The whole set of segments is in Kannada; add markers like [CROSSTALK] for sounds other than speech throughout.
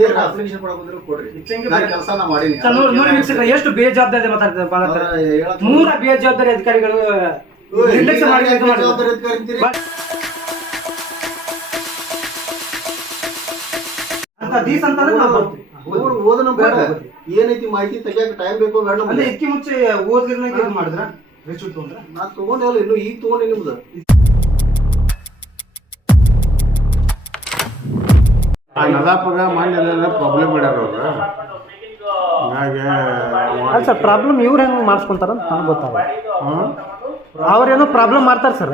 ಏನ್ ಅಪ್ಲಿಕೇಶನ್ ಕೊಡಕ್ ಬಂದ್ರೆ ಕೊಡ್ರಿ. ಇಚ್ಚಂಗಿ ನಾನು ಕೆಲಸ ನಾ ಮಾಡೀನಿ. ಸರ್, ನೋಡಿ ನೋಡಿ ವೀಕ್ಷಕರೇ, ಎಷ್ಟು ಬೇಜವಾಬ್ದಾರಿ ಮಾತಾಡ್ತಾರೆ ಮಾತಾಡ್ತಾರೆ ಅವ್ರ ಹೇಳಕ್ ಮೂರ ಬೇಜವಾಬ್ದಾರಿ ಅಧಿಕಾರಿಗಳು ಓಯ್, ನಿರ್ಲಕ್ಷ್ಯ ಮಾಡಿ ಇದು ಯಾಕೆ ಜವಾಬ್ದಾರಿ ಅಧಿಕಾರಿ ಅಂತೀರಿ? ಬಟ್- ಅಂತ ದೀಸ್ ಅಂತಂದ್ರೆ ನಾವು ಬರ್ತೀವಿ. ಅವ್ರು ಓದನ ಬೇಡ. ಏನೈತಿ ಮಾಹಿತಿ ತೆಗಿಯಕ್ ಟೈಮ್ ಬೇಕೋ ಬೇಡ ಇದಕ್ಕೆ ಮುಂಚೆ ಓದಿರ್ನಾಗ ಇದು ಮಾಡಿದ್ರ? ರಿಸಲ್ಟ್ ತೊಗೊಂಡ್ರ? ನಾ ತಗೊಂಡಲ್ಲ ಇನ್ನು ಈಗ ತಗೊಂಡೆ ನಿಮ್ದು. ಆ ಮಾನ್ಯದ ಪ್ರಾಬ್ಲಮ್ ಮಾಡ್ಯಾರ ಅವ್ರು. ಅಲ್ಲ ಸರ್ ಪ್ರಾಬ್ಲಮ್ ಇವ್ರು ಹೆಂಗೆ ಮಾಡಿಸ್ಕೊಂತಾರ ಅಂತ ನನಗೆ ಗೊತ್ತಾಗ? ಅವ್ರೇನೋ ಪ್ರಾಬ್ಲಮ್ ಮಾಡ್ತಾರೆ ಸರ್.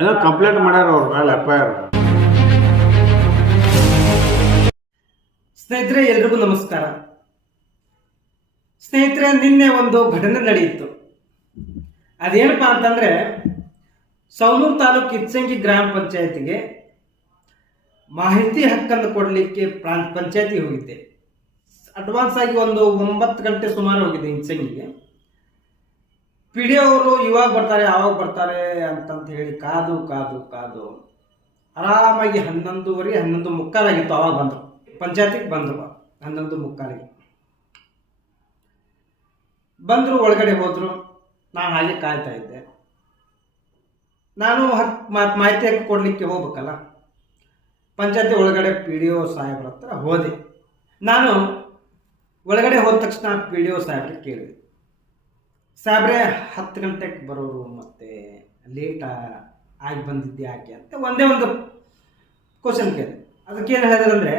ಏನೋ ಕಂಪ್ಲೇಂಟ್ ಮಾಡ್ಯಾರ ಅವ್ರ ಮೇಲೆ ಎಫ್ ಐ ಆರ್ ಸ್ನೇಹಿತರೆ ಎಲ್ರಿಗೂ ನಮಸ್ಕಾರ. ಸ್ನೇಹಿತರೆ ನಿನ್ನೆ ಒಂದು ಘಟನೆ ನಡೆಯಿತು. ಅದೇನಪ್ಪ ಅಂತಂದ್ರೆ ಸೌನೂರು ತಾಲೂಕು ಇಚ್ಚಂಗಿ ಗ್ರಾಮ ಪಂಚಾಯತಿಗೆ ಮಾಹಿತಿ ಹಕ್ಕನ್ನು ಕೊಡಲಿಕ್ಕೆ ಪ್ರಾಂತ ಪಂಚಾಯತಿ ಹೋಗಿದ್ದೆ. ಅಡ್ವಾನ್ಸ್ ಆಗಿ ಒಂದು ಒಂಬತ್ತು ಗಂಟೆ ಸುಮಾರು ಹೋಗಿದ್ದೆ ಇಚ್ಚಂಗಿಗೆ ಪಿ ಡಿ ಅವರು ಇವಾಗ ಬರ್ತಾರೆ ಯಾವಾಗ ಬರ್ತಾರೆ ಅಂತಂತ ಹೇಳಿ ಕಾದು ಕಾದು ಕಾದು. ಆರಾಮಾಗಿ ಹನ್ನೊಂದುವರೆ, ಹನ್ನೊಂದು ಮುಕ್ಕಾಲಾಗಿತ್ತು, ಅವಾಗ ಬಂದರು. ಪಂಚಾಯತಿಗೆ ಬಂದರು, ಹನ್ನೊಂದು ಮುಕ್ಕಾಲಿಗೆ. ಬಂದರು, ಒಳಗಡೆ ಹೋದರು. ನಾನು ಹಾಗೆ ಕಾಯ್ತಾ ಇದ್ದೆ. ನಾನು ಹಕ್ ಮಾಹಿತಿ ಹಕ್ಕು ಕೊಡಲಿಕ್ಕೆ ಹೋಗ್ಬೇಕಲ್ಲ? ಪಂಚಾಯತಿ ಒಳಗಡೆ ಪಿ ಡಿ ಒ ಸಾಹೇಬ್ರ ಹತ್ರ ಹೋದೆ. ನಾನು ಒಳಗಡೆ ಹೋದ ತಕ್ಷಣ ಪಿ ಡಿ ಒ ಸಾಹೇಬ್ರಿಗೆ ಕೇಳಿದೆ. ಸಾಹೇಬ್ರೆ, ಹತ್ತು ಗಂಟೆಗೆ ಬರೋರು ಮತ್ತೆ ಲೇಟ ಆಗಿ ಬಂದಿದ್ದೆ ಯಾಕೆ ಅಂತ ಒಂದೇ ಒಂದು ಕ್ವಶನ್ ಕೇಳಿದೆ. ಅದಕ್ಕೆ ಏನು ಹೇಳಿದ್ರಂದ್ರೆ,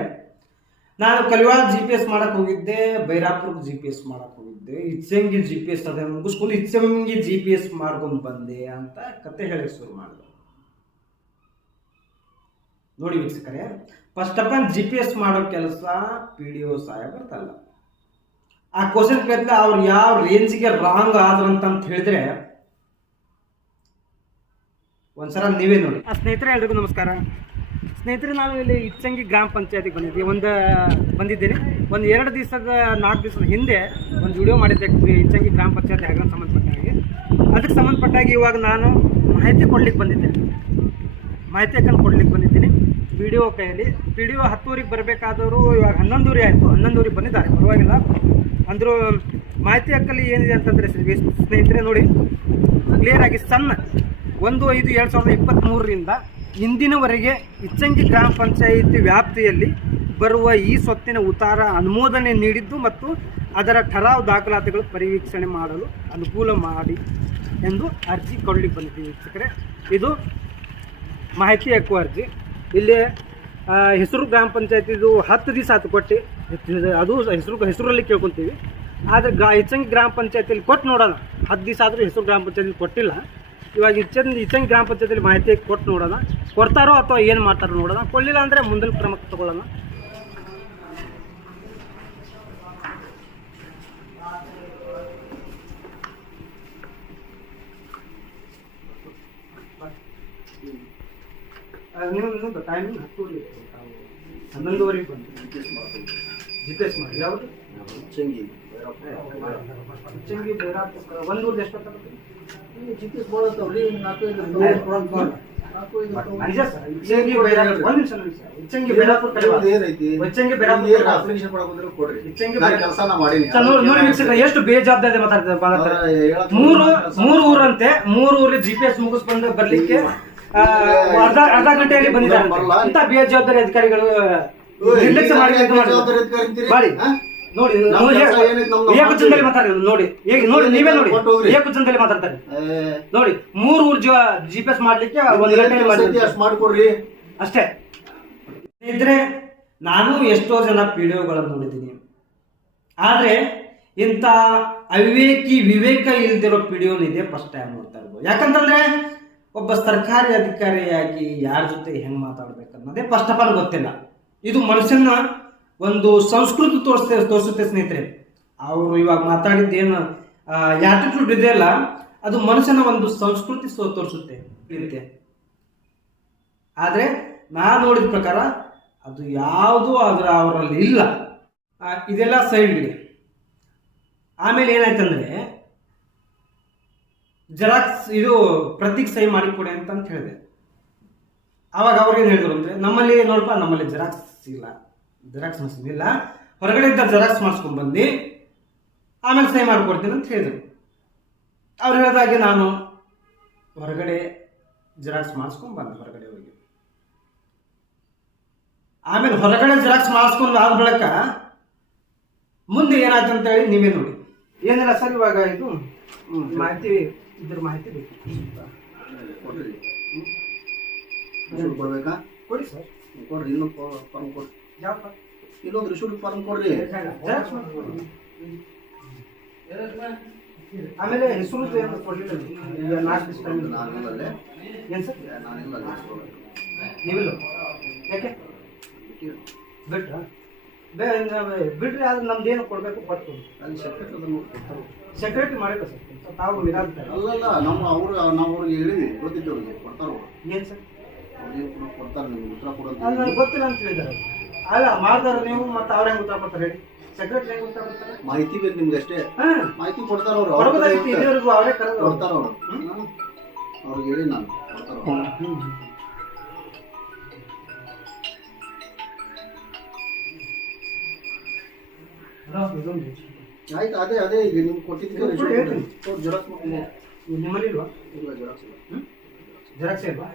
ನಾನು ಕಲಿವಾಳ ಜಿ ಪಿ ಎಸ್ ಮಾಡಕ್ಕೆ ಹೋಗಿದ್ದೆ ಬೈರಾಪುರಕ್ಕೆ ಜಿ ಪಿ ಎಸ್ ಮಾಡಕ್ಕೆ ಹೋಗಿದ್ದೆ ಇಚ್ಚಂಗಿ ಜಿ ಪಿ ಎಸ್ ಅದೇ ಮುಗಿಸ್ಕೊಂಡು ಇಚ್ಚಂಗಿ ಜಿ ಪಿ ಎಸ್ ಮಾಡ್ಕೊಂಡು ಬಂದೆ ಅಂತ ಕತೆ ಹೇಳಕ್ಕೆ ಶುರು ಮಾಡಿದ್ರು. ನೋಡಿ ವೀಕ್ಷಕರೇ. First of all G P S ಮಾಡೋ ಕೆಲಸ ಪಿ ಡಿ ಒ ಸಾಹೇಬರ್ತಲ್ಲ ಆ ಕ್ವಶನ್ ಕೇಳಿದ್ರೆ ಅವ್ರು ಯಾವ ರೇಂಜ್ಗೆ ರಾಂಗ್ ಆದ್ರಂತ ಅಂತ ಹೇಳಿದ್ರೆ ಒಂದ್ಸಲ ನೀವೇ ನೋಡಿ. ಸ್ನೇಹಿತರೆ, ಎಲ್ರಿಗೂ ನಮಸ್ಕಾರ. ಸ್ನೇಹಿತರೆ, ನಾನು ಇಲ್ಲಿ ಇಚ್ಚಂಗಿ ಗ್ರಾಮ ಪಂಚಾಯತಿಗೆ ಬಂದಿದ್ದೆ. ಒಂದು ಬಂದಿದ್ದೇನೆ. ಒಂದು ಎರಡು ದಿವಸದ, ನಾಲ್ಕು ದಿವಸದ ಹಿಂದೆ ಒಂದು ವಿಡಿಯೋ ಮಾಡಿದ್ದೆ ಇಚ್ಚಂಗಿ ಗ್ರಾಮ ಪಂಚಾಯತಿ ಹಗರಣ ಸಂಬಂಧಪಟ್ಟಾಗಿ ಅದಕ್ಕೆ ಸಂಬಂಧಪಟ್ಟಾಗಿ ಇವಾಗ ನಾನು ಮಾಹಿತಿ ಕೊಡ್ಲಿಕ್ಕೆ ಬಂದಿದ್ದೇನೆ. ಮಾಹಿತಿ ಹಾಕೊಂಡು ಕೊಡ್ಲಿಕ್ಕೆ ಬಂದಿದ್ದೀನಿ. ಪಿ ಡಿ ಒ ಕೈಯಲ್ಲಿ. ಪಿ ಡಿ ಒ ಹತ್ತೂರಿಗೆ ಬರಬೇಕಾದವರು ಇವಾಗ ಹನ್ನೊಂದೂರಿ ಆಯಿತು. ಹನ್ನೊಂದೂರಿಗೆ ಬಂದಿದ್ದಾರೆ. ಪರವಾಗಿಲ್ಲ. ಅಂದರೂ ಮಾಹಿತಿ ಹಕ್ಕಲ್ಲಿ ಏನಿದೆ ಅಂತಂದರೆ ಸ್ನೇಹಿತರೆ ನೋಡಿ. ಕ್ಲಿಯರ್ ಆಗಿ ಸಣ್ಣ ಒಂದು ಐದು ಎರಡು ಸಾವಿರದ ಇಪ್ಪತ್ತ್ಮೂರರಿಂದ ಇಂದಿನವರೆಗೆ ಇಚ್ಚಂಗಿ ಗ್ರಾಮ ಪಂಚಾಯಿತಿ ವ್ಯಾಪ್ತಿಯಲ್ಲಿ ಬರುವ ಈ ಸ್ವತ್ತಿನ ಉತ್ತಾರ ಅನುಮೋದನೆ ನೀಡಿದ್ದು ಮತ್ತು ಅದರ ಠರಾವ್ ದಾಖಲಾತಿಗಳು ಪರಿವೀಕ್ಷಣೆ ಮಾಡಲು ಅನುಕೂಲ ಮಾಡಿ ಎಂದು ಅರ್ಜಿ ಕೊಡಲಿಕ್ಕೆ ಬಂದಿದ್ದೀವಿ ವೀಕ್ಷಕರೇ. ಇದು ಮಾಹಿತಿ ಹಕ್ಕು ಅರ್ಜಿ. ಇಲ್ಲಿ ಹೆಸರು ಗ್ರಾಮ ಪಂಚಾಯತಿದು ಹತ್ತು ದಿವಸ ಆತು ಕೊಟ್ಟು. ಅದು ಹೆಸರು, ಹೆಸರಲ್ಲಿ ಕೇಳ್ಕೊತೀವಿ. ಆದರೆ ಗ್ರಾ ಹೆಚ್ಚಂಗಿ ಗ್ರಾಮ ಪಂಚಾಯತಿಯಲ್ಲಿ ಕೊಟ್ಟು ನೋಡೋಣ ಹತ್ತು ದಿವಸ ಆದರೂ ಹೆಸರು ಗ್ರಾಮ ಪಂಚಾಯತಿ ಕೊಟ್ಟಿಲ್ಲ. ಇವಾಗ ಹೆಚ್ಚಂದ ಹೆಚ್ಚಂಗಿ ಗ್ರಾಮ ಪಂಚಾಯತಿಯಲ್ಲಿ ಮಾಹಿತಿ ಕೊಟ್ಟು ನೋಡೋಣ ಕೊಡ್ತಾರೋ ಅಥವಾ ಏನು ಮಾಡ್ತಾರೋ ನೋಡೋಣ ಕೊಡಲಿಲ್ಲ ಅಂದರೆ ಮುಂದಿನ ಕ್ರಮಕ್ಕೆ ತಗೊಳ್ಳೋಣ. ನಿಮ್ಮದು ಟೈಮಿಂಗ್ ಹತ್ತೂವರೆಗೆ ತಾವು ಹನ್ನೊಂದುವರೆಗೆ ಬಂದು ಜಿ ಪಿ ಎಸ್ ಮಾಡಿ. ಯಾವುದು? ಚಂಗಿ ಚಂಗಿ ಬೈರಾಪುರ ಒಂದು ಊರ್ದು ಎಷ್ಟು ಜಿತೇಶ್ ಮಾಡತ್ತವ್ರಿ ನಾಲ್ಕೈದು ನಿಜ ಸರ್ ಇಚ್ಚಂಗಿ ಬೈರಾಪುರ ಒಂದು ನಿಮಿಷ ನಿಮಿಷ. ಇಚ್ಚಂಗಿ ಬೈರಾಪುರ ಕಡೆ ಬಾ. ಏನೈತಿ ಇಚ್ಚಂಗಿ ಬೈರಾಪುರ ಏನ್ ಅಪ್ಲಿಕೇಶನ್ ಕೊಡ್ರಿ. ಇಚ್ಚಂಗಿ ನಾನು ಬೈರಾಪುರ- ಕೆಲಸ ನಾ ಮಾಡೀನಿ. ನೋಡಿ ಎಷ್ಟು ಬೇಜವಾಬ್ದಾರಿ ಮಾತಾಡ್ತಾರೆ ಮೂರು ಮೂರು ಊರಂತೆ ಮೂರು ಊರಿಗೆ ಜಿ ಪಿ ಎಸ್ ಮುಗಿಸ್ಕೊಂಡು ಬರ್ಲಿಕ್ಕೆ ಅರ್ಧ ಅರ್ಧ ಗಂಟೆಯಲ್ಲಿ ಬಂದಿದ್ದಾರೆ ಇಂತ ಇಂಥ ಬೇಜವಾಬ್ದಾರಿ ಅಧಿಕಾರಿಗಳು ನಿರ್ಲಕ್ಷ್ಯ ಮಾಡಿ ಇದು? ನೋಡಿ ನಮ್ಮ ನೋಡಿ, ಕೆಲ್ಸ ಏನೈತೆ ನಮ್ದು ಏಕ ಜನದಲ್ಲಿ ನೋಡಿ. ಈಗ ನೋಡಿ ನೀವೇ ನೋಡಿ. ಕೊಟ್ಟು ಹೋಗ್ರಿ. ಮಾತಾಡ್ತಾರೆ. ನೋಡಿ ಮೂರು ಊರ್ ಜಿ ಪಿ ಎಸ್ ಮಾಡ್ಲಿಕ್ಕೆ ಒಂದ್ ಗಂಟೆ ಮಾಡ್ಕೊಡ್ರಿ. ಅಷ್ಟೇ. ಇದ್ರೆ ನಾನು ಎಷ್ಟೋ ಜನ ಪಿಡಿಒಗಳನ್ನು ನೋಡಿದ್ದೀನಿ. ಆದ್ರೆ ಇಂಥ ಅವಿವೇಕಿ ವಿವೇಕ ಇಲ್ದಿರೋ ಪಿಡಿಯೋನಿದೆ ಫಸ್ಟ್ ಟೈಮ್ ನೋಡ್ತಾ ಇರ್ಬೋದು ಯಾಕಂತಂದ್ರೆ ಒಬ್ಬ ಸರ್ಕಾರಿ ಅಧಿಕಾರಿಯಾಗಿ ಯಾರ ಜೊತೆ ಹೆಂಗ್ ಮಾತಾಡ್ಬೇಕು ಅನ್ನೋದೇ ಫಸ್ಟ್ ಆಫ್ ಆಲ್ ಗೊತ್ತಿಲ್ಲ. ಇದು ಮನುಷ್ಯನ ಒಂದು ಸಂಸ್ಕೃತಿ ತೋರಿಸ್ತೇ ತೋರಿಸುತ್ತೆ ಸ್ನೇಹಿತರೆ. ಅವರು ಇವಾಗ ಮಾತಾಡಿದ್ದೇನು ಆಟಿಟ್ಯೂಡ್ ಇದೆಯಲ್ಲ ಅದು ಮನುಷ್ಯನ ಒಂದು ಸಂಸ್ಕೃತಿ ತೋರಿಸುತ್ತೆ ಆದರೆ ನಾ ನೋಡಿದ ಪ್ರಕಾರ ಅದು ಯಾವುದು ಅದರ ಅವರಲ್ಲಿ ಇಲ್ಲ. ಇದೆಲ್ಲ ಸೈಡ್ ಆಮೇಲೆ ಏನಾಯ್ತಂದ್ರೆ ಜೆರಾಕ್ಸ್ ಇದು ಪ್ರತೀಕ್ ಸಹಿ ಮಾಡಿಕೊಡಿ ಅಂತ ಅಂತ ಹೇಳಿದೆ. ಅವಾಗ ಅವ್ರಿಗೇನು ಹೇಳಿದ್ರು ಅಂದರೆ, ನಮ್ಮಲ್ಲಿ ನೋಡಪ್ಪ ನಮ್ಮಲ್ಲಿ ಜೆರಾಕ್ಸ್ ಇಲ್ಲ. ಜೆರಾಕ್ಸ್ ಮಷಿನ್ ಇಲ್ಲ. ಹೊರಗಡೆ ಇದ್ದ ಜೆರಾಕ್ಸ್ ಮಾಡಿಸ್ಕೊಂಡು ಬಂದು ಆಮೇಲೆ ಸಹಿ ಮಾಡಿಕೊಡ್ತೀನಿ ಅಂತ ಹೇಳಿದ್ರು. ಅವ್ರು ಹೇಳಿದಾಗೆ ನಾನು ಹೊರಗಡೆ ಜೆರಾಕ್ಸ್ ಮಾಡಿಸ್ಕೊಂಡು ಬಂದೆ, ಹೊರಗಡೆ ಹೋಗಿ. ಆಮೇಲೆ ಹೊರಗಡೆ ಜೆರಾಕ್ಸ್ ಮಾಡಿಸ್ಕೊಂಡು ಆದ ಬಳಿಕ ಮುಂದೆ ಏನಾಯ್ತು ಅಂತ ಹೇಳಿ ನೀವೇ ನೋಡಿ. ಏನಿಲ್ಲ ಸರ್, ಇವಾಗ ಇದು ಮಾಹಿತಿ ಇದ್ರ ಮಾಹಿತಿ ಬೇಕು ಕೊಡ್ರಿ. ರಿಸೀಟ್ ಕೊಡ್ಬೇಕಾ ಕೊಡಿ ಸರ್. ಕೊಡ್ರಿ ಇನ್ನೊಂದು ಫಾರ್ಮ್ ಕೊಡ್ರಿ. ಯಾವ ರಿಸೀಟ್ ಫಾರ್ಮ್ ಕೊಡ್ರಿ. ಆಮೇಲೆ ಏನು ಕೊಡ್ಲಿಲ್ಲ. ನಾಲ್ಕು ದಿವಸ ಟೈಮ್. ನಾನಿಲ್ಲಲ್ಲೇ ನಾನು ಸರ್? ನಾನಿಲ್ಲ. ನೀವಿಲ್ಲ? ಯಾಕೆ? ಬಿಟ್ರ? ಬಿಡ್ರಿ ಆದ್ರೆ ನಮ್ದು ಏನು ಕೊಡಬೇಕು ಕೊಟ್ಟು. ಅಲ್ಲಿ ಅದನ್ನು ಕೊಡ್ತಾರೆ ಸೆಕ್ರೆಟರಿ ಮಾಡಿಲ್ಲ ಸರ್ ತಾವು ಅಲ್ಲಲ್ಲ ನಮ್ಮ ಅವ್ರು ನಾವು ಅವ್ರಿಗೆ ಅವ್ರಿಗೆ ಕೊಡ್ತಾರೆ ಏನು ಸರ್? ಅವ್ರೇನು ಕೂಡ ಕೊಡ್ತಾರೆ ನಿಮ್ಗೆ ಉತ್ತರ ಕೊಡೋದು ಅದು ನನಗೆ ಗೊತ್ತಿಲ್ಲ ಅಂತ ಹೇಳಿದ್ದಾರೆ. ಅಲ್ಲ ಮಾಡ್ದಾರ ನೀವು ಮತ್ತೆ ಅವ್ರ ಹೆಂಗೆ ಉತ್ತರ ಕೊಡ್ತಾರೆ ಹೇಳಿ? ಸೆಕ್ರೆಟರಿ ಹೆಂಗೆ ಉತ್ತರ ಕೊಡ್ತಾರೆ? ಮಾಹಿತಿ ಬೇಕು ನಿಮ್ಗೆ ಅಷ್ಟೇ. ಮಾಹಿತಿ ಕೊಡ್ತಾರ ಅವ್ರು ಅವ್ರ ಅವರೇ ಕರೆದು ಕೊಡ್ತಾರ ಅವ್ರು. ಅವ್ರಿಗೆ ಹೇಳಿ ನಾನು ಕೊಡ್ತಾರ ಆಯ್ತು ಅದೇ ಅದೇ ಈಗ ನಿಮ್ಗೆ ಹೇಳ್ತೀನಿ. ಜೆರಾಕ್ಸ್ ನಿಮ್ಮಲ್ಲಿ ಇಲ್ವಾ? ಇಲ್ಲ ಜೆರಾಕ್ಸ್ ಇಲ್ಲ ಜೆರಾಕ್ಸ್ ಇಲ್ವಾ?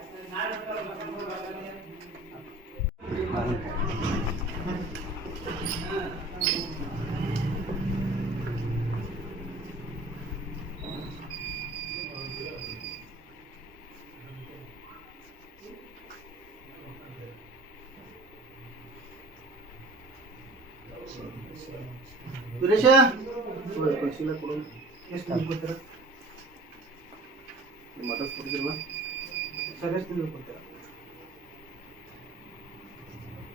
ಸುರೇಶ? ಕಳಿಸಿಲ್ಲ ಕೊಡು ಎಷ್ಟು ತಿಂಗಳು ಕೊಡ್ತೀರಾ ನಿಮ್ಮ ಅಡ್ರೆಸ್ ಕೊಡ್ತಿರಲ್ಲ ಸರ್ ಎಷ್ಟು ತಿಂಗಳು ಕೊಡ್ತೀರಾ?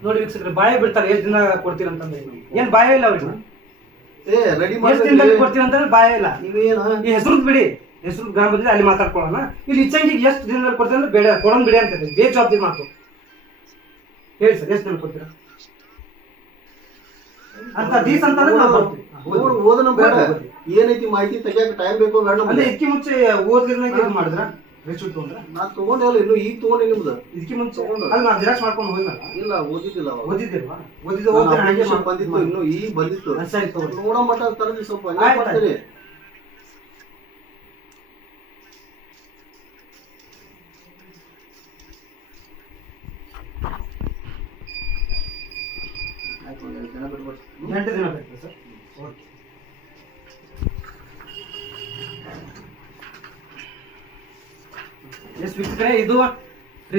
ನೋಡಿ ವೀಕ್ಷಕರು ಬಾಯ ಬಿಡ್ತಾರೆ ಎಷ್ಟು ದಿನ ಕೊಡ್ತೀರಾ ಅಂತಂದ್ರೆ ಏನ್ ಬಾಯ ಇಲ್ಲ ಅವ್ರಿಗೆ? ಏ ರೆಡಿ ಎಷ್ಟು ದಿನದಲ್ಲಿ ಕೊಡ್ತೀರ ಅಂತಂದ್ರೆ ಬಾಯ ಇಲ್ಲ. ನೀವೇನು? ಈ ಹೆಸರು ಬಿಡಿ ಹೆಸರು ಗ್ರಾಮ ಬಂದ್ರೆ ಅಲ್ಲಿ ಮಾತಾಡ್ಕೊಳ್ಳೋಣ. ಇಲ್ಲಿ ಇಚ್ಚಂಗಿಗೆ ಎಷ್ಟು ದಿನದಲ್ಲಿ ಕೊಡ್ತೀರ ಅಂದ್ರೆ ಬೇಡ ಕೊಡೋನ್ ಬಿಡಿ ಅಂತ ಹೇಳಿ ಬೇಜವಾಬ್ದಾರಿ ಮಾತು ಹೇಳಿ ಸರ್ ಎಷ್ಟು ದಿನ ಕೊಡ್ತೀರಾ? ಅಂತ ದೀಸ್ ಅಂತಂದ್ರೆ ನಾವು ಬರ್ತೀವಿ. ಓದನ ಬೇಡ ಏನೈತಿ ಮಾಹಿತಿ ತೆಗಿಯಕ್ಕೆ ಟೈಮ್ ಬೇಕು ಬೇಡ ಇದಕ್ಕೆ ಮುಂಚೆ ಓದಿರ್ನಾಗ ಇದು ಮಾಡಿದ್ರ? ರಿಸೀಟ್ ತೊಗೊಂಡ್ರ ನಾ ತಗೊಂಡಿಲ್ಲ ಇನ್ನು ಈಗ ತಗೊಂಡೆ ನಿಮ್ದು. ಇದಕ್ಕೆ ಮುಂಚೆ ಅಲ್ಲ ನಾ ಜೆರಾಕ್ಸ್ ಮಾಡ್ಕೊಂಡು ಇಲ್ಲ ಓದಿದ್ದಿಲ್ಲ ಓದಿದ್ದಿಲ್ವಾ? ಓದಿದ್ದು ಓದಿದ್ರೆ ಹಾಗೆ ಬಂದಿತ್ತು ಇನ್ನು ಈ ಬಂದಿತ್ತು. ಸರಿ ನೋಡೋ ಮಟ್ಟ ತರದಿ ಸ್ವಲ್ಪ ಮಾಡ್ತೀನಿ ಆಯ್ತು ಒಂದ್ ಎರಡು ಜನ ಬಿಟ್ಬಿಡಿ. ಎಂಟು ದಿನ ಬೇಕು ಸರ್ ಓಕೆ ಎಸ್ ವೀಕ್ಷಕರೇ ಇದು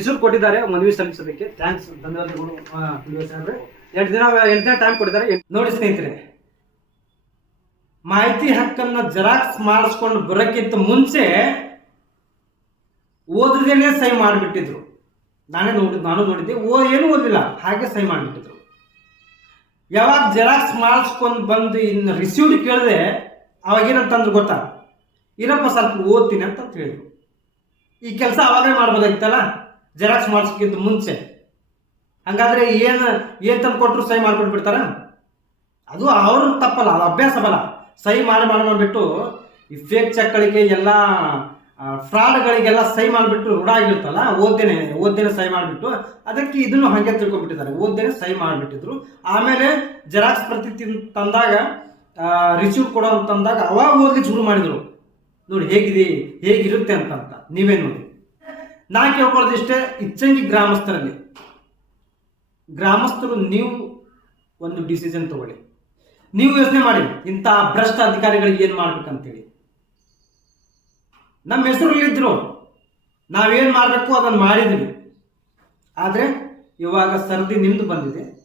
ರಿಸೀವ್ ಕೊಟ್ಟಿದ್ದಾರೆ ಮನವಿ ಸಲ್ಲಿಸೋದಕ್ಕೆ. ಥ್ಯಾಂಕ್ಸ್ ಧನ್ಯವಾದಗಳು ಎಂಟು ದಿನ ಎಂಟು ದಿನ ಟೈಮ್ ಕೊಟ್ಟಿದ್ದಾರೆ. ನೋಡಿ ಸ್ನೇಹಿತರೆ, ಮಾಹಿತಿ ಹಕ್ಕನ್ನ ಜೆರಾಕ್ಸ್ ಮಾಡಿಸ್ಕೊಂಡು ಬರೋಕ್ಕಿಂತ ಮುಂಚೆ ಓದದೇನೆ ಸಹಿ ಮಾಡಿಬಿಟ್ಟಿದ್ರು. ನಾನೇ ನೋಡಿ, ನಾನು ನೋಡಿದ್ದೆ, ಓ, ಏನು ಓದಿಲ್ಲ ಹಾಗೆ ಸಹಿ ಮಾಡಿಬಿಟ್ಟಿದ್ರು. ಯಾವಾಗ ಜೆರಾಕ್ಸ್ ಮಾಡಿಸ್ಕೊಂಡು ಬಂದು ಇನ್ನು ರಿಸೀವ್ಡ್ ಕೇಳಿದೆ, ಅವಾಗ ಏನಂತಂದ್ರು ಗೊತ್ತಾ? ಇರಪ್ಪ ಸ್ವಲ್ಪ ಓದ್ತೀನಿ ಅಂತ ಹೇಳಿದ್ರು. ಈ ಕೆಲಸ ಅವಾಗೇ ಮಾಡ್ಬೋದಾಗಿತ್ತಲ್ಲ? ಜೆರಾಕ್ಸ್ ಮಾಡಿಸ್ಕಿಂತ ಮುಂಚೆ. ಹಂಗಾದ್ರೆ ಏನು ಏನು ತಂದು ಕೊಟ್ಟರು ಸಹಿ ಮಾಡ್ಕೊಂಡು ಬಿಡ್ತಾರ ಅದು ಅವ್ರ ತಪ್ಪಲ್ಲ, ಅದು ಅಭ್ಯಾಸ ಬಲ. ಸಹಿ ಮಾಡಿ ಮಾಡಿ ಮಾಡಿಬಿಟ್ಟು ಈ ಫೇಕ್ ಚೆಕ್ಗಳಿಗೆ ಎಲ್ಲ ಫ್ರಾಡ್ಗಳಿಗೆಲ್ಲ ಸಹಿ ಮಾಡಿಬಿಟ್ಟು ರೂಢ ಆಗಿರುತ್ತಲ್ಲ, ಓದ್ದೇನೆ ಓದ್ದೇನೆ ಸಹಿ ಮಾಡಿಬಿಟ್ಟು ಅದಕ್ಕೆ ಇದನ್ನು ಹಾಗೆ ತಿಳ್ಕೊಬಿಟ್ಟಿದ್ದಾರೆ ಓದ್ದೇನೆ ಸಹಿ ಮಾಡಿಬಿಟ್ಟಿದ್ರು. ಆಮೇಲೆ ಜೆರಾಕ್ಸ್ ಪ್ರತಿ ತಂದಾಗ ರಿಸೀವ್ ಕೊಡೋ ಅಂತಂದಾಗ ಅವಾಗ ಓದ್ಲಿಕ್ಕೆ ಶುರು ಮಾಡಿದ್ರು. ನೋಡಿ, ಹೇಗಿದೆ, ಹೇಗಿರುತ್ತೆ ಅಂತ ನೀವೇ ನೋಡಿ? ನಾ ಕೇಳ್ಕೊಳ್ಳೋದಿಷ್ಟೇ ಇಚ್ಚಂಗಿ ಗ್ರಾಮಸ್ಥರಲ್ಲಿ. ಗ್ರಾಮಸ್ಥರು, ನೀವು ಒಂದು ಡಿಸಿಷನ್ ತಗೊಳ್ಳಿ. ನೀವು ಯೋಚನೆ ಮಾಡಿ, ಇಂಥ ಭ್ರಷ್ಟ ಅಧಿಕಾರಿಗಳಿಗೆ ಏನು ಮಾಡ್ಬೇಕಂತೇಳಿ. ನಮ್ಮ ಹೆಸರಲ್ಲಿದ್ರು ನಾವೇನು ಮಾಡಬೇಕು ಅದನ್ನು ಮಾಡಿದ್ವಿ. ಆದರೆ, ಇವಾಗ ಸರದಿ ನಿಮ್ದು ಬಂದಿದೆ.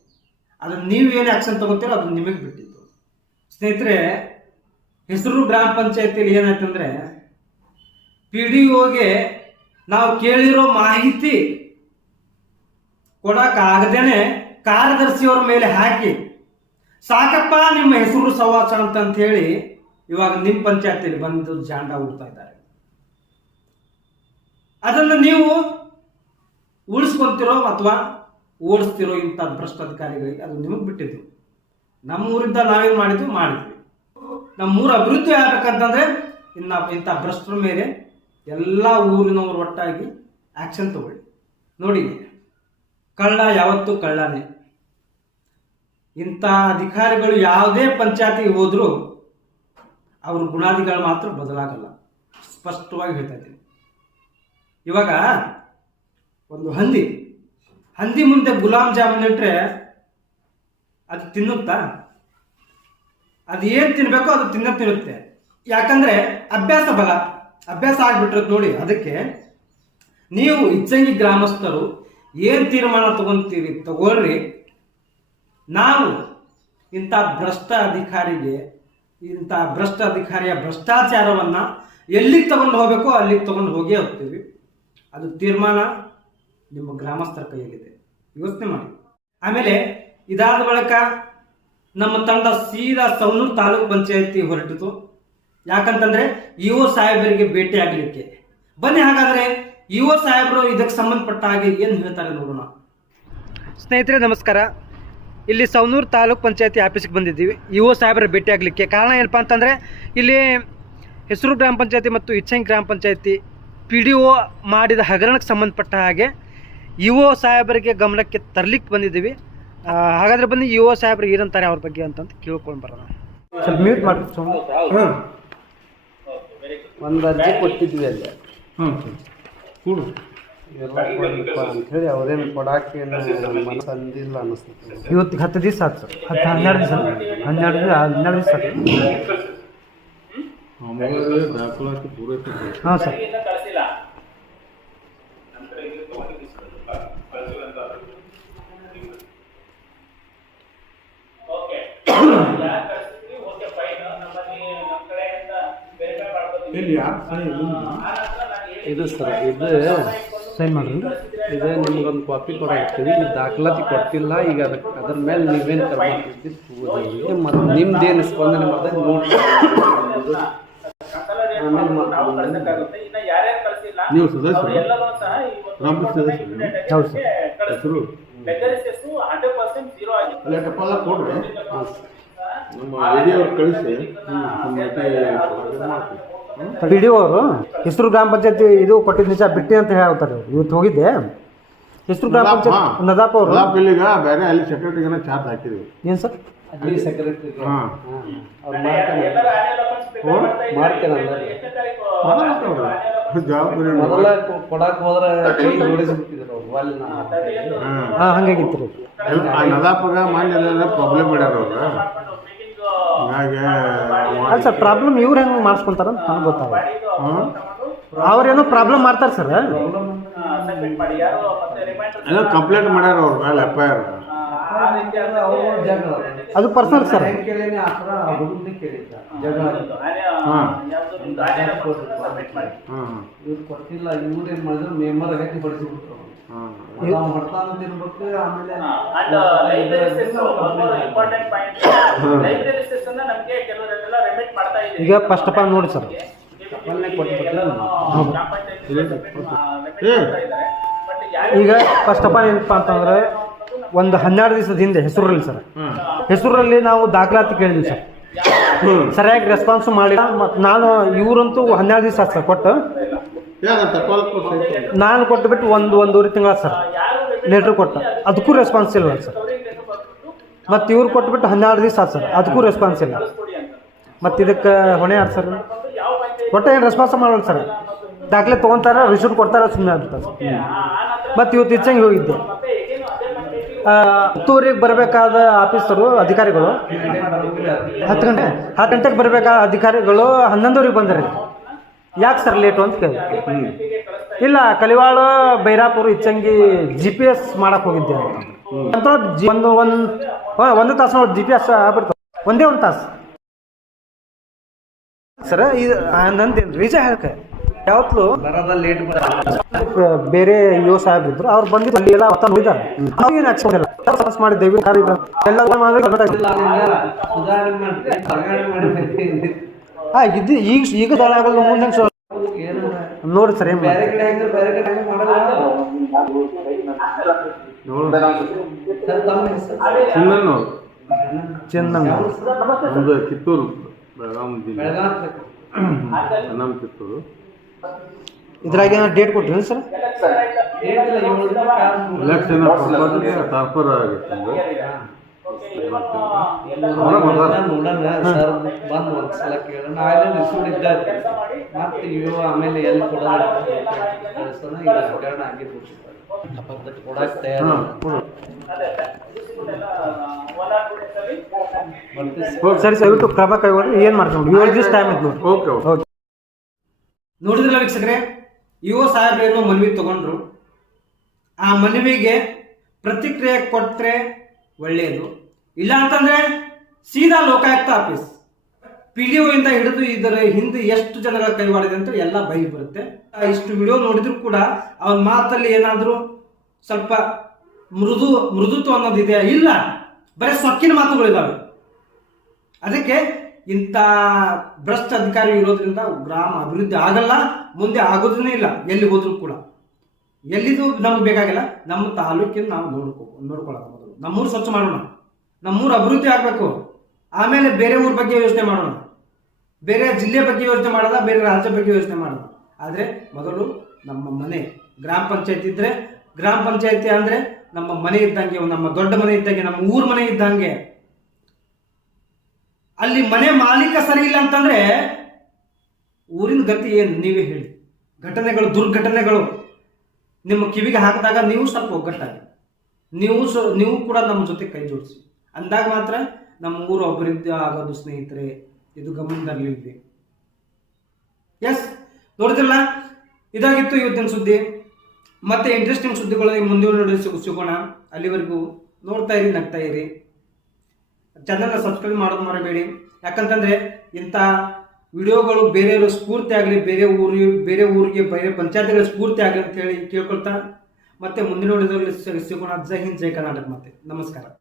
ಅದನ್ನು ನೀವು ಏನು ಆ್ಯಕ್ಷನ್ ತಗೋತೀರೋ ಅದನ್ನು ನಿಮಗೆ ಬಿಟ್ಟಿದ್ದು ಸ್ನೇಹಿತರೆ, ಹೆಸರು ಗ್ರಾಮ ಪಂಚಾಯತಿಯಲ್ಲಿ ಏನಾಯ್ತಂದ್ರೆ ಪಿ ಡಿ ಒಗೆ ನಾವು ಕೇಳಿರೋ ಮಾಹಿತಿ ಕೊಡಕ್ಕಾಗದೇನೆ ಕಾರ್ಯದರ್ಶಿಯವರ ಮೇಲೆ ಹಾಕಿ. ಸಾಕಪ್ಪ, ನಿಮ್ಮ ಹೆಸರು ಸವಾಸ ಅಂತ ಹೇಳಿ ಇವಾಗ ನಿಮ್ಮ ಪಂಚಾಯತಿಯಲ್ಲಿ ಬಂದು ಜಾಂಡ ಉಳ್ತಾ ಇದ್ದಾರೆ. ಅದನ್ನು ನೀವು ಉಳಿಸ್ಕೊಂತಿರೋ ಅಥವಾ ಓಡಿಸ್ತಿರೋ ಇಂಥ ಭ್ರಷ್ಟ ಅಧಿಕಾರಿಗಳಿಗೆ ಅದು ನಿಮಗೆ ಬಿಟ್ಟಿದ್ದು. ನಮ್ಮೂರಿಂದ ನಾವೇನು ಮಾಡಿದ್ವಿ? ಮಾಡಿದ್ವಿ. ನಮ್ಮೂರ ಅಭಿವೃದ್ಧಿ ಆಗ್ಬೇಕಂತಂದ್ರೆ ಇನ್ನ ಇಂಥ ಭ್ರಷ್ಟರ ಮೇಲೆ ಎಲ್ಲ ಊರಿನವರು ಒಟ್ಟಾಗಿ ಆಕ್ಷನ್ ತಗೊಳ್ಳಿ. ನೋಡಿ, ಕಳ್ಳ ಯಾವತ್ತೂ ಕಳ್ಳನೇ. ಇಂಥ ಅಧಿಕಾರಿಗಳು ಯಾವುದೇ ಪಂಚಾಯತಿಗೆ ಹೋದರೂ ಅವ್ರ ಗುಣಾದಿಗಳು ಮಾತ್ರ ಬದಲಾಗಲ್ಲ. ಸ್ಪಷ್ಟವಾಗಿ ಹೇಳ್ತಾ ಇದ್ದೀನಿ. ಇವಾಗ ಒಂದು ಹಂದಿ ಹಂದಿ ಮುಂದೆ ಗುಲಾಬ್ ಜಾಮೂನ್ ಇಟ್ಟರೆ ಅದು ತಿನ್ನುತ್ತಾ? ಅದು ಏನು ತಿನ್ನಬೇಕೋ ಅದು ತಿನ್ನ ತಿನ್ನುತ್ತೆ ಯಾಕಂದ್ರೆ ಅಭ್ಯಾಸ ಬಲ. ಅಭ್ಯಾಸ ಆಗ್ಬಿಟ್ರದ್ ನೋಡಿ, ಅದಕ್ಕೆ ನೀವು ಇಚ್ಚಂಗಿ ಗ್ರಾಮಸ್ಥರು ಏನು ತೀರ್ಮಾನ ತಗೊಂತೀರಿ, ತಗೊಳ್ರಿ. ನಾವು ಇಂಥ ಭ್ರಷ್ಟ ಅಧಿಕಾರಿಗೆ, ಇಂಥ ಭ್ರಷ್ಟ ಅಧಿಕಾರಿಯ ಭ್ರಷ್ಟಾಚಾರವನ್ನು ಎಲ್ಲಿಗೆ ತಗೊಂಡು ಹೋಗ್ಬೇಕು ಅಲ್ಲಿಗೆ ತಗೊಂಡು ಹೋಗೇ ಹೋಗ್ತೀವಿ. ಅದು ತೀರ್ಮಾನ ನಿಮ್ಮ ಗ್ರಾಮಸ್ಥರ ಕೈಯಲ್ಲಿದೆ. ಯೋಚನೆ ಮಾಡಿ. ಆಮೇಲೆ ಇದಾದ ಬಳಿಕ ನಮ್ಮ ತಂಡ ಸೀದಾ ಸವಣೂರು ತಾಲೂಕು ಪಂಚಾಯತಿ ಹೊರಟಿತು. ಯಾಕಂತಂದ್ರೆ ಇ ಒ ಸಾಹೇಬರಿಗೆ ಭೇಟಿ ಆಗಲಿಕ್ಕೆ. ಬನ್ನಿ ಹಾಗಾದ್ರೆ ಇ ಒ ಸಾಹೇಬರು ಇದಕ್ಕೆ ಸಂಬಂಧಪಟ್ಟ ಹಾಗೆ ಏನು ಹೇಳ್ತಾರೆ ನೋಡೋಣ. ಸ್ನೇಹಿತರೆ ನಮಸ್ಕಾರ. ಇಲ್ಲಿ ಸವನೂರು ತಾಲೂಕ್ ಪಂಚಾಯತಿ ಆಫೀಸ್ಗೆ ಬಂದಿದ್ದೀವಿ. ಇ ಒ ಸಾಹೇಬರ ಭೇಟಿ ಆಗಲಿಕ್ಕೆ. ಕಾರಣ ಏನಪ್ಪ ಅಂತಂದರೆ ಇಲ್ಲಿ ಹೆಸರು ಗ್ರಾಮ ಪಂಚಾಯತಿ ಮತ್ತು ಇಚ್ಚಂಗಿ ಗ್ರಾಮ ಪಂಚಾಯತಿ ಪಿ ಡಿ ಒ ಮಾಡಿದ ಹಗರಣಕ್ಕೆ ಸಂಬಂಧಪಟ್ಟ ಹಾಗೆ ಇ ಒ ಸಾಹೇಬರಿಗೆ ಗಮನಕ್ಕೆ ತರಲಿಕ್ಕೆ ಬಂದಿದ್ದೀವಿ. ಆ, ಹಾಗಾದ್ರೆ ಬನ್ನಿ ಇ ಒ ಸಾಹೇಬ್ರು ಏನಂತಾರೆ ಅವ್ರ ಬಗ್ಗೆ ಅಂತಂತ ಕೇಳ್ಕೊಂಡು ಬರೋಣ. ಸ್ವಲ್ಪ ಮ್ಯೂಟ್ ಮಾಡ್ತೀವಿ ಒಂದು ಅರ್ಜಿ ಕೊಟ್ಟಿದ್ವಿ ಅಲ್ಲಿ. ಹ್ಞೂ ಕೂಡು. ಎಲ್ಲ ಕೊಡ್ಲಿಪ್ಪ ಅಂಥೇಳಿ ಅವ್ರೇನು ಕೊಡಾಕೆ ಮನಸ್ಸು ಅಂದಿಲ್ಲ ಅನಿಸ್ತದೆ ಇವತ್ತಿಗೆ ಹತ್ತು ದಿವಸ ಆಯ್ತು ಸರ್. ಹತ್ತು ಹನ್ನೆರಡು ದಿವಸ ಹನ್ನೆರಡು ದಿವಸ ಹನ್ನೆರಡು ದಿವಸ ಆಯ್ತು ಹಾಂ ಸರ್ ಇಲ್ಲಿ ಯಾಕೆ ಸಹಿ ಇದು ಸರ್ ಇದು ಸೈನ್ ಮಾಡ್ರಿ. ಇದು ನಿಮ್ಗೊಂದು ಕಾಪಿ ಕೊಡಾಕ್ತೀವಿ ಈ ದಾಖಲಾತಿ ಕೊಡ್ತಿಲ್ಲ ಈಗ ಅದಕ್ಕೆ ಅದ್ರ ಮೇಲೆ ನೀವೇನು ಕ್ರಮ ತಗೋತೀವಿ ಮತ್ತು ನಿಮ್ದೇನು ಸ್ಪಂದನೆ ಮಾಡಿದ್ರೆ ನೋಡಿ ನೀವು ಸದಸ್ಯರು? ನೀವು? ಹೌದು ಸರ್. ಹೆಸರು? ಅಲ್ಲ ಟಪಾಲ ಕೊಡ್ರಿ. ನಮ್ಮ ಐಡಿಯವ್ರು ಕಳಿಸಿ. ನಮ್ಮ ಜೊತೆ ಮಾಡ್ತೀವಿ? ಪಿ ಡಿ ಅವರು ಹೆಸರು ಗ್ರಾಮ ಪಂಚಾಯತಿ ಇದು ಕೊಟ್ಟಿದ್ದ ನಿಜ ಬಿಟ್ಟಿ ಅಂತ ಹೇಳ್ತಾರೆ ಇವತ್ತು ಹೋಗಿದ್ದೆ. ಹೆಸರು ಗ್ರಾಮ ಪಂಚಾಯತ್ ನದಾಪ್ ಅವರು. ಬೇರೆ ಅಲ್ಲಿ ಸೆಕ್ರೆಟರಿಗೆನ ಚಾರ್ಜ್ ಹಾಕಿದ್ವಿ. ಏನು ಸರ್? ಅಲ್ಲಿ ಸೆಕ್ರೆಟರಿ ಹಾಂ. ಅವ್ರು ಮಾಡ್ತಾರೆ ಮಾಡ್ತೇನಲ್ಲ ಜವಾಬ್ದಾರಿ ಮೊದಲ ಕೊ- ಕೊಡಾಕ್ ಹೋದ್ರೆ ಕೈ ಜೋಡಿಸ್ಬಿಟ್ಟಿದ್ರು ಅವ್ರು ಅಲ್ಲಿ ನಾ ಹಾಂ ಹಾಂ ಹಂಗಾಗಿತ್ತು ರೀ. ಆ ನದಾಪಗ ಪ್ರಾಬ್ಲಮ್ ಮಾಡ್ಯಾರ ಅವ್ರು. ಹಾಗೆ ಅಲ್ಲ ಸರ್ ಪ್ರಾಬ್ಲಮ್ ಇವ್ರು ಹೆಂಗೆ ಮಾಡಿಸ್ಕೊಂತಾರ ಅಂತ ನನಗೆ ಗೊತ್ತಾಗ ಅವ್ರೇನೋ ಪ್ರಾಬ್ಲಮ್ ಮಾಡ್ತಾರೆ ಸರ್. ಎಲ್ಲ ಕಂಪ್ಲೇಂಟ್ ಮಾಡ್ಯಾರ ಅವ್ರ ಮೇಲೆ ಎಫ್ ಐ ಆರ್ ಅದು ಪರ್ಸನಲ್ ಸರ್. ಹೆಂಗ್ ಹಾಂ. ಹಾಂ ಇವ್ರು ಕೊಟ್ಟಿಲ್ಲ ಇವ್ರು ಏನು ಮಾಡಿದ್ರು ಮೆಂಬರ್ ಹಾಕಿ ಬಡಿಸ್ಬಿಟ್ರು? ಹಾಂ ನಾವು ಹೊಡ್ತಾನ ಇರ್ಬೇಕು ಆಮೇಲೆ [COUGHS] ಈಗ ಫಸ್ಟ್ ಆಫ್ ಆಲ್ ನೋಡಿ ಸರ್ ಈಗ ಫಸ್ಟ್ ಆಫ್ ಆಲ್ ಏನಪ್ಪ ಅಂತಂದ್ರೆ ಒಂದು ಹನ್ನೆರಡು ದಿವಸದ ಹಿಂದೆ ಹೆಸರಲ್ಲಿ ಸರ್ ಹೆಸರಲ್ಲಿ ನಾವು ದಾಖಲಾತಿ ಕೇಳಿದ್ವಿ ಸರ್ ಹ್ಞೂ ಸರಿಯಾಗಿ ರೆಸ್ಪಾನ್ಸ್ ಮಾಡಿಲ್ಲ. ಮತ್ತು ನಾನು ಇವರಂತೂ ಹನ್ನೆರಡು ದಿವಸ ಆಯ್ತು ಸರ್ ಕೊಟ್ಟು. ನಾನು ಕೊಟ್ಟು ಬಿಟ್ಟು ಒಂದು ಒಂದೂವರೆ ತಿಂಗಳ ಸರ್ ಲೆಟ್ರ್ ಕೊಟ್ಟು. ಅದಕ್ಕೂ ರೆಸ್ಪಾನ್ಸ್ ಇಲ್ಲ ಸರ್ ಮತ್ತು ಇವ್ರು ಕೊಟ್ಬಿಟ್ಟು ಹನ್ನೆರಡು ದಿವಸ ಆತು ಸರ್. ಅದಕ್ಕೂ ರೆಸ್ಪಾನ್ಸ್ ಇಲ್ಲ. ಮತ್ತು ಇದಕ್ಕೆ ಹೊಣೆ ಯಾರು ಸರ್? ಒಟ್ಟು ಏನು ರೆಸ್ಪಾನ್ಸ್ ಮಾಡಲ್ಲ ಸರ್. ದಾಖಲೆ ತೊಗೊಂತಾರೆ ರಿಸೀಟ್ ಕೊಡ್ತಾರೆ ಸುಮ್ಮನೆ ಆಗ್ತದೆ ಸರ್. ಮತ್ತು ಇವತ್ತು ಇಚ್ಚಂಗೆ ಹೋಗಿದ್ದೆ. ಆ, ಹತ್ತುವರೆಗೆ ಬರಬೇಕಾದ ಆಫೀಸರು ಅಧಿಕಾರಿಗಳು ಹತ್ತು ಗಂಟೆ ಹತ್ತು ಗಂಟೆಗೆ ಬರಬೇಕಾದ ಅಧಿಕಾರಿಗಳು ಹನ್ನೊಂದುವರೆಗೆ ಬಂದರೆ. ಯಾಕೆ ಸರ್ ಲೇಟು ಅಂತ ಕೇಳಿ ಇಲ್ಲ Kalivala Bairapura Ichchangi G P S ಮಾಡೋಕ್ಕೆ ಹೋಗಿದ್ದೆ. ಅಂತ ಒಂದು ಒಂದು ಒಂದು ತಾಸು ನೋಡಿ ಜಿ ಪಿ ಎಸ್ ಆಗ್ಬಿಡ್ತಾವೆ ಒಂದೇ ಒಂದು ತಾಸು. ಸರ್, ಇದು ರೀಜ ಹೇಳಕ್ಕೆ ಯಾವತ್ತೂ ಬೇರೆ ಸಾಹೇಬ್ ಇದ್ರು, ಅವ್ರು ಬಂದಿದ್ದು ಅಲ್ಲಿ ಎಲ್ಲ ಹೊತ್ತ ನೋಡಿದ್ದಾರೆ. ಎಲ್ಲ ಇದು ಈಗ ಈಗ ಆಗೋದು ಮುಂದೆ ನೋಡಿ ಸರ್, ಏನು ನಮ್ದು ಕಿತ್ತೂರು ಬೆಳಗಾವಿ ಜಿಲ್ಲೆ ನಮ್ಮ ಕಿತ್ತೂರು ಇದ್ರಾಗ ಏನೋ ಡೇಟ್ ಕೊಟ್ರಿ ಸರ್ ಎಲೆಕ್ಷನ್ ಟ್ರಾನ್ಸ್ಫರ್ ಆಗಿತ್ತು ಬಂದು ಒಂದ್ಸಲ ಕೇಳೋಣ ಮತ್ತೆ ಇವ ಆಮೇಲೆ ಎಲ್ಲಿ ಕೊಡೋಣ ಕಳ್ಸೋಣ ಸರಿ ಸರ್. ಇವತ್ತು ಕ್ರಮ ಕೈಗೊಂಡ್ರೆ ಏನು ಮಾಡ್ಕೊಂಡು ಏಳು ದಿವಸ ಟೈಮ್ ಓಕೆ ಓಕೆ. ನೋಡಿದ್ರಲ್ಲ ವೀಕ್ಷಕರೇ ಯುವ ಸಾಹೇಬ್ರೇನು ಮನವಿ ತಗೊಂಡ್ರು. ಆ ಮನವಿಗೆ ಪ್ರತಿಕ್ರಿಯೆ ಕೊಟ್ಟರೆ ಒಳ್ಳೆಯದು ಇಲ್ಲ ಅಂತಂದ್ರೆ ಸೀದಾ ಲೋಕಾಯುಕ್ತ ಆಫೀಸ್. ಪಿ ಡಿ ಇಂದ ಹಿಡಿದು ಇದರ ಹಿಂದೆ ಎಷ್ಟು ಜನಗಳ ಕೈವಾಡಿದೆ ಅಂತ ಎಲ್ಲ ಬೈ ಬರುತ್ತೆ. ಆ ಇಷ್ಟು ವಿಡಿಯೋ ನೋಡಿದ್ರು ಕೂಡ ಅವನ ಮಾತಲ್ಲಿ ಏನಾದರೂ ಸ್ವಲ್ಪ ಮೃದು, ಮೃದುತ್ವ ಅನ್ನೋದಿದೆಯಾ ಇಲ್ಲ. ಬರೀ ಸೊಕ್ಕಿನ ಮಾತುಗಳಿದಾವೆ. ಅದಕ್ಕೆ ಇಂಥ ಭ್ರಷ್ಟ ಅಧಿಕಾರಿ ಇರೋದ್ರಿಂದ ಗ್ರಾಮ ಅಭಿವೃದ್ಧಿ ಆಗಲ್ಲ, ಮುಂದೆ ಆಗೋದನ್ನೇ ಇಲ್ಲ, ಎಲ್ಲಿ ಹೋದ್ರೂ ಕೂಡ. ಎಲ್ಲಿದು ನಮ್ಗೆ ಬೇಕಾಗಿಲ್ಲ, ನಮ್ಮ ತಾಲೂಕಿನ ನಾವು ನೋಡ್ಕೋ ನೋಡ್ಕೊಳ್ಳೋದು ಮೊದಲು. ನಮ್ಮೂರು ಸ್ವಚ್ಛ ಮಾಡೋಣ. ನಮ್ಮೂರು ಅಭಿವೃದ್ಧಿ ಆಗಬೇಕು. ಆಮೇಲೆ ಬೇರೆ ಊರ ಬಗ್ಗೆ ಯೋಚನೆ ಮಾಡೋಣ. ಬೇರೆ ಜಿಲ್ಲೆ ಬಗ್ಗೆ ಯೋಚನೆ ಮಾಡೋದ, ಬೇರೆ ರಾಜ್ಯ ಬಗ್ಗೆ ಯೋಚನೆ ಮಾಡೋಣ ಆದರೆ ಮೊದಲು ನಮ್ಮ ಮನೆ, ಗ್ರಾಮ ಪಂಚಾಯತ್ ಇದ್ರೆ ಗ್ರಾಮ ಪಂಚಾಯತಿ ಅಂದ್ರೆ ನಮ್ಮ ಮನೆ ಇದ್ದಂಗೆ, ನಮ್ಮ ದೊಡ್ಡ ಮನೆ ಇದ್ದಂಗೆ, ನಮ್ಮ ಊರ ಮನೆ ಇದ್ದಂಗೆ. ಅಲ್ಲಿ ಮನೆ ಮಾಲೀಕ ಸರಿ ಇಲ್ಲ ಅಂತಂದ್ರೆ ಊರಿನ ಗತಿ ಏನು? ನೀವೇ ಹೇಳಿ. ಘಟನೆಗಳು, ದುರ್ಘಟನೆಗಳು. ನಿಮ್ಮ ಕಿವಿಗೆ ಹಾಕಿದಾಗ ನೀವು ಸ್ವಲ್ಪ ಒಗ್ಗಟ್ಟಾಗಿ. ನೀವು ನೀವು ಕೂಡ ನಮ್ಮ ಜೊತೆ ಕೈ ಜೋಡಿಸಿ. ಅಂದಾಗ ಮಾತ್ರ ನಮ್ಮ ಊರು ಅಭಿವೃದ್ಧಿ ಆಗೋದು ಸ್ನೇಹಿತರೆ, ಇದು ಗಮನದಲ್ಲಿದೆ. ಎಸ್ ನೋಡಿದ್ರಲ್ಲ? ಇದಾಗಿತ್ತು ಇವತ್ತಿನ ಸುದ್ದಿ. ಮತ್ತೆ ಇಂಟ್ರೆಸ್ಟಿಂಗ್ ಸುದ್ದಿಗಳನ್ನು ಮುಂದೆ ನೋಡಿ ಸಿಗೋಣ. ಅಲ್ಲಿವರೆಗೂ ನೋಡ್ತಾ ಇರಿ, ನಗ್ತಾ ಇರಿ. ಚಾನಲ್ನ ಸಬ್ಸ್ಕ್ರೈಬ್ ಮಾಡೋದು ಮರಬೇಡಿ. ಯಾಕಂತಂದ್ರೆ ಇಂಥ ವಿಡಿಯೋಗಳು ಬೇರೆಯವರು ಸ್ಫೂರ್ತಿ ಆಗಲಿ, ಬೇರೆ ಊರಿಗೆ ಬೇರೆ ಊರಿಗೆ, ಬೇರೆ ಪಂಚಾಯತ್ಗಳ ಸ್ಫೂರ್ತಿ ಆಗಲಿ ಅಂತ ಹೇಳಿ ಕೇಳ್ಕೊಳ್ತಾ. ಮತ್ತೆ ಮುಂದಿನ ವಿಡಿಯೋದಲ್ಲಿ ಸಿಗೋಣ. ಜೈ ಹಿಂದ್, ಜೈ ಕರ್ನಾಟಕ ಮತ್ತೆ. ನಮಸ್ಕಾರ.